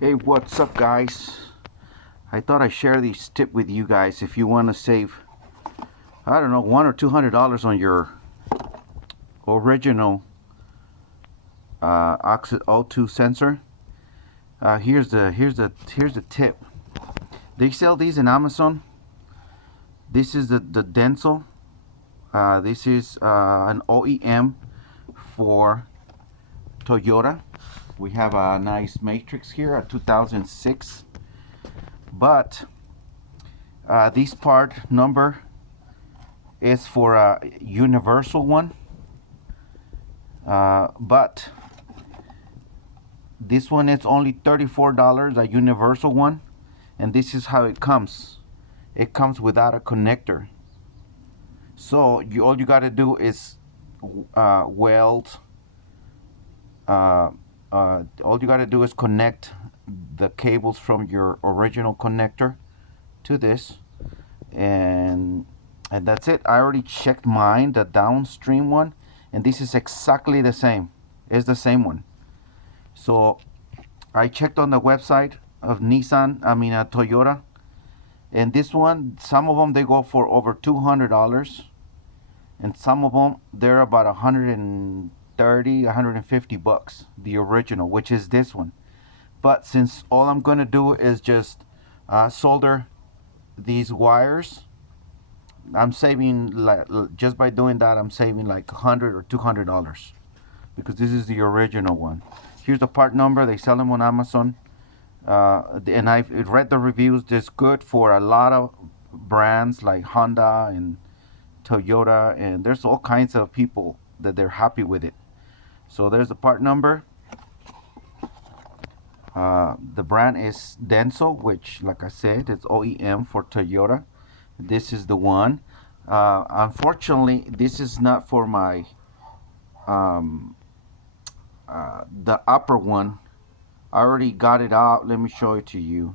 Hey, what's up, guys? I thought I'd share this tip with you guys if you want to save, I don't know, $100 or $200 on your original O2 sensor. Here's the tip. They sell these in Amazon. This is the Denso. This is an OEM for Toyota. We have a nice matrix here, a 2006. But this part number is for a universal one. But this one is only $34, a universal one. And this is how it comes. It comes without a connector. So all you got to do is weld. All you got to do is connect the cables from your original connector to this, and that's it. I already checked mine, the downstream one, and this is exactly the same. It's the same one. So I checked on the website of Toyota, and this one, some of them they go for over $200, and some of them they're about 130, 150 bucks, the original, which is this one. But since all I'm gonna do is just solder these wires, I'm saving, like, just by doing that, I'm saving like $100 or $200 because this is the original one. Here's the part number. They sell them on Amazon, and I've read the reviews. It's good for a lot of brands like Honda and Toyota, and there's all kinds of people that they're happy with it. So there's the part number. The brand is Denso, which, like I said, it's OEM for Toyota. This is the one. Unfortunately, this is not for my the upper one. I already got it out. Let me show it to you.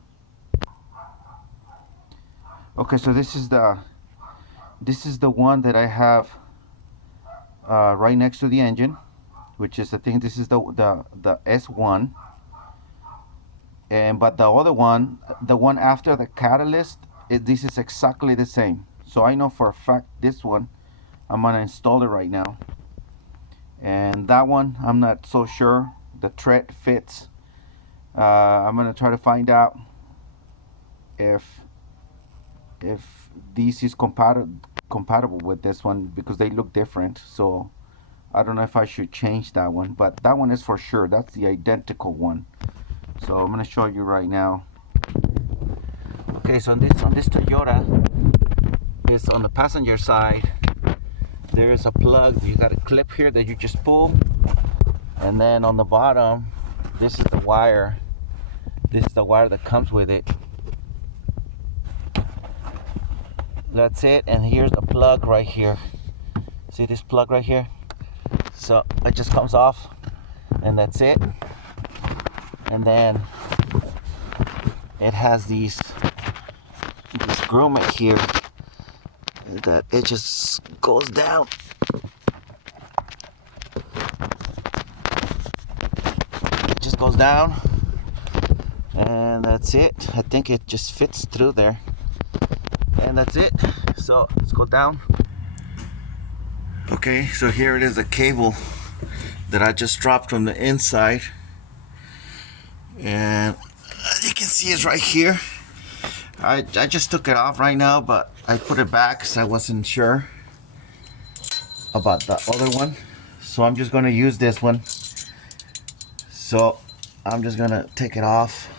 Okay, so this is the one that I have right next to the engine, which is, I think this is the S1. But the other one, the one after the catalyst, this is exactly the same. So I know for a fact this one, I'm gonna install it right now. And that one, I'm not so sure the thread fits. I'm gonna try to find out if this is compatible with this one, because they look different. So I don't know if I should change that one, but that one is for sure. That's the identical one. So I'm gonna show you right now. Okay, so on this Toyota, is on the passenger side. There is a plug. You got a clip here that you just pull, and then on the bottom, this is the wire. This is the wire that comes with it. That's it. And here's the plug right here. See this plug right here? So it just comes off, and that's it. And then it has this grommet here that it just goes down. It just goes down, and that's it. I think it just fits through there, and that's it. So let's go down. Okay, so here it is, the cable that I just dropped from the inside, and you can see it's right here. I just took it off right now, but I put it back because I wasn't sure about the other one. So I'm just going to use this one. So I'm just going to take it off.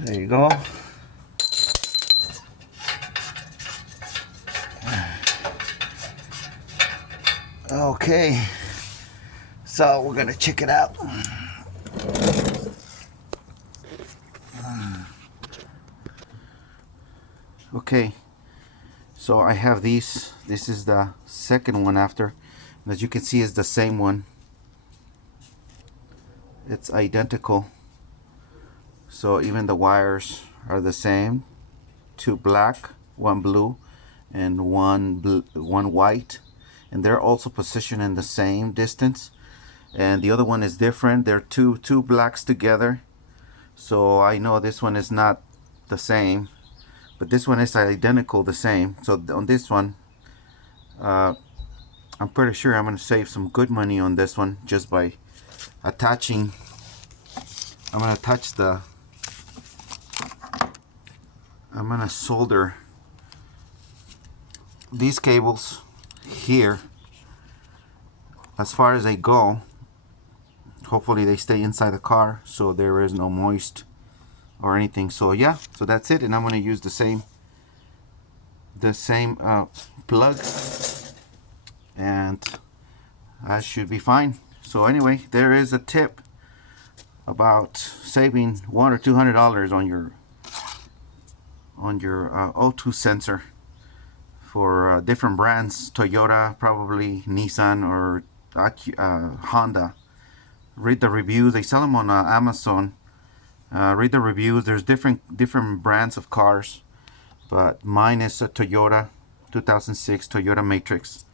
There you go. Okay, so we're gonna check it out. Okay, so I have these. This is the second one after. And as you can see, it's the same one. It's identical. So even the wires are the same. Two black, one blue, and one white, and they're also positioned in the same distance. And the other one is different. They're two blacks together. So I know this one is not the same, but this one is identical, the same. So on this one, I'm pretty sure I'm gonna save some good money on this one just by attaching. I'm gonna solder these cables here as far as they go. Hopefully they stay inside the car so there is no moist or anything. So yeah, so that's it, and I'm gonna use the same plug, and I should be fine. So anyway, there is a tip about saving $100 or $200 on your O2 sensor for different brands. Toyota, probably Nissan, or Honda. Read the reviews. They sell them on Amazon. Read the reviews. There's different brands of cars, but mine is a Toyota 2006 Toyota Matrix.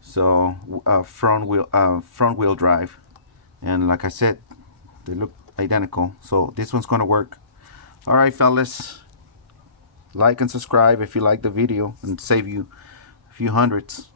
So front wheel drive, and like I said, they look identical. So this one's gonna work. All right, fellas, like and subscribe if you like the video and save you a few hundreds.